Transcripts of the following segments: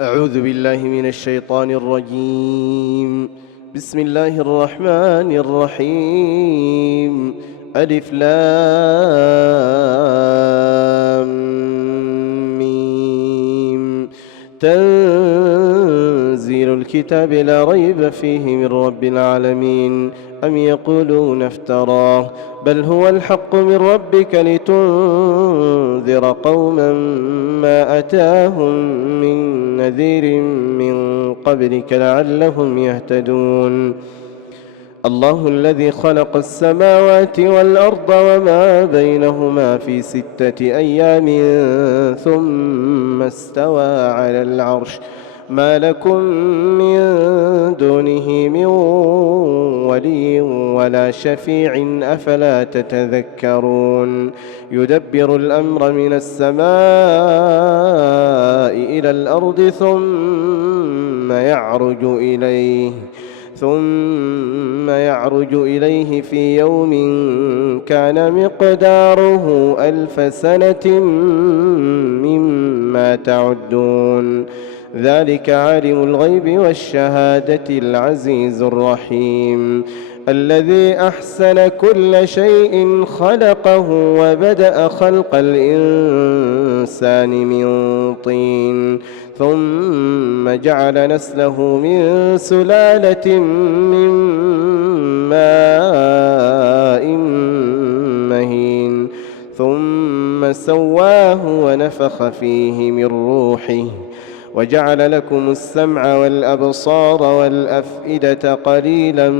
أعوذ بالله من الشيطان الرجيم. بسم الله الرحمن الرحيم. ألف لام ميم. تنزيل الكتاب لا ريب فيه من رب العالمين. أم يقولون افتراه بل هو الحق من ربك لتنذر قوما ما أتاهم من نذير من قبلك لعلهم يهتدون. الله الذي خلق السماوات والأرض وما بينهما في 6 أيام ثم استوى على العرش ما لكم من دونه من ولي ولا شفيع أفلا تتذكرون. يدبر الأمر من السماء إلى الأرض ثم يعرج إليه في يوم كان مقداره 1000 سنة مما تعدون. ذلك عالم الغيب والشهادة العزيز الرحيم الذي أحسن كل شيء خلقه وبدأ خلق الإنسان من طين ثم جعل نسله من سلالة من ماء مهين ثم سواه ونفخ فيه من روحه وجعل لكم السمع والأبصار والأفئدة قليلا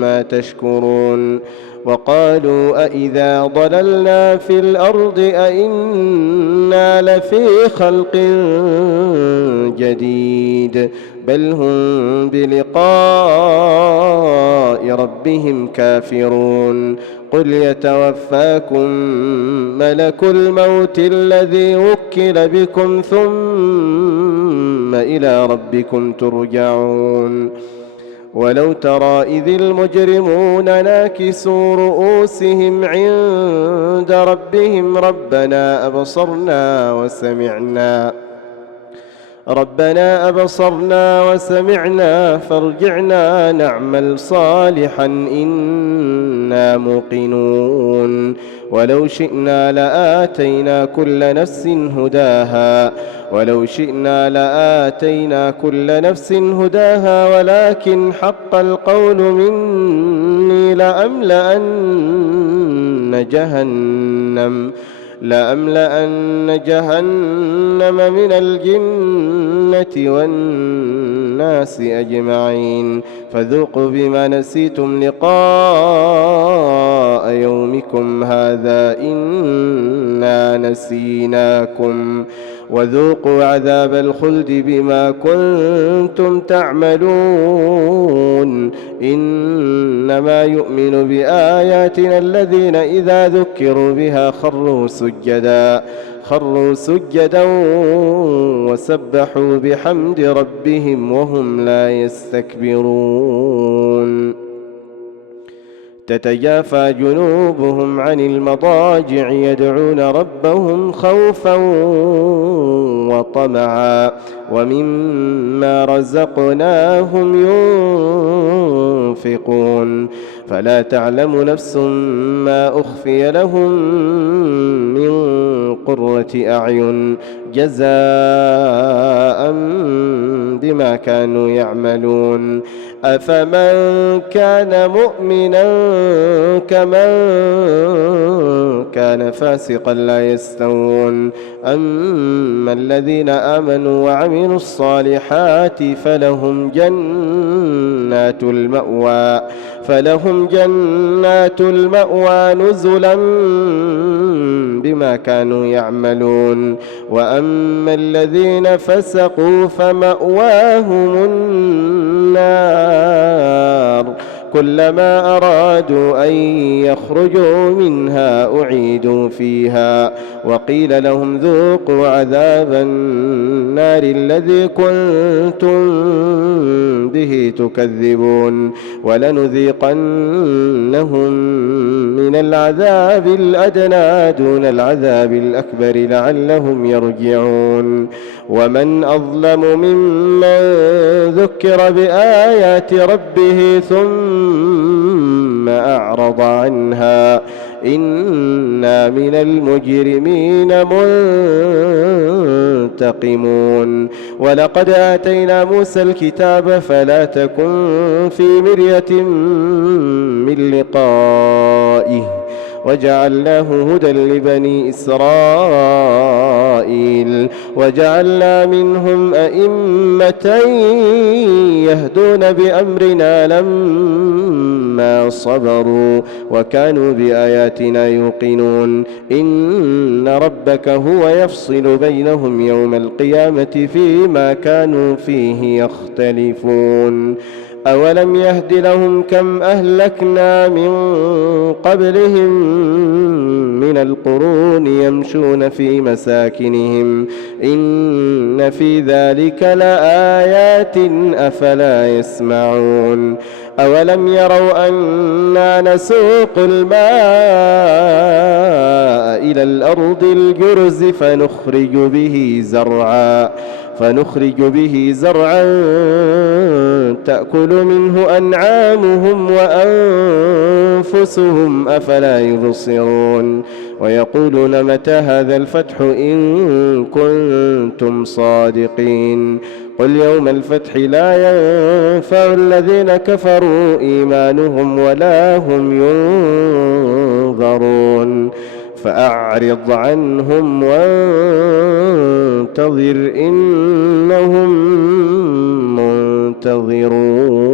ما تشكرون. وقالوا أإذا ضللنا في الأرض أإنا لفي خلق جديد بل هم بلقاء ربهم كافرون. قل يتوفاكم ملك الموت الذي وكل بكم ثم إلى ربكم ترجعون. ولو ترى إذ المجرمون ناكسوا رؤوسهم عند ربهم ربنا أبصرنا وسمعنا فارجعنا نعمل صالحا إنا موقنون. ولو شئنا لآتينا كل نفس هداها ولكن حق القول مني لأملأن جهنم من الجنة والناس أجمعين. فذوقوا بما نسيتم لقاء يومكم هذا إنا نسيناكم وذوقوا عذاب الخلد بما كنتم تعملون. إنما يؤمن بآياتنا الذين إذا ذكروا بها خروا سجدا وسبحوا بحمد ربهم وهم لا يستكبرون. تتجافى جنوبهم عن المضاجع يدعون ربهم خوفا وطمعا ومما رزقناهم ينفقون. فلا تعلم نفس ما أخفي لهم من قرة أعين جزاء بما كانوا يعملون. أفمن كان مؤمنا كمن كان فاسقا لا يستوون. أما الذين آمنوا وعملوا الصالحات فلهم جنات المأوى نزلا بما كانوا يعملون. وأما الذين فسقوا فمأواهم النار كلما أرادوا أن يخرجوا منها أعيدوا فيها وقيل لهم ذوقوا عذاب النار الذي كنتم به تكذبون. ولنذيقنهم من العذاب الأدنى دون العذاب الأكبر لعلهم يرجعون. ومن أظلم ممن ذكر بآيات ربه ثم أعرض عنها إنا من المجرمين منتقمون ولقد آتينا موسى الكتاب فلا تكن في مرية من لقائه وجعلناه هدى لبني إسرائيل وجعلنا منهم أئمة يهدون بأمرنا لما صبروا وكانوا بآياتنا يوقنون إن ربك هو يفصل بينهم يوم القيامة فيما كانوا فيه يختلفون أولم يهد لهم كم أهلكنا من قبلهم من القرون يمشون في مساكنهم إن في ذلك لآيات أفلا يسمعون أولم يروا أنا نسوق الماء إلى الأرض الجرز فنخرج به زرعا تأكل منه أنعامهم وأنفسهم أفلا يبصرون ويقولون متى هذا الفتح إن كنتم صادقين قل يوم الفتح لا ينفع الذين كفروا إيمانهم ولا هم ينظرون فأعرض عنهم وانتظر إنهم منتظرون.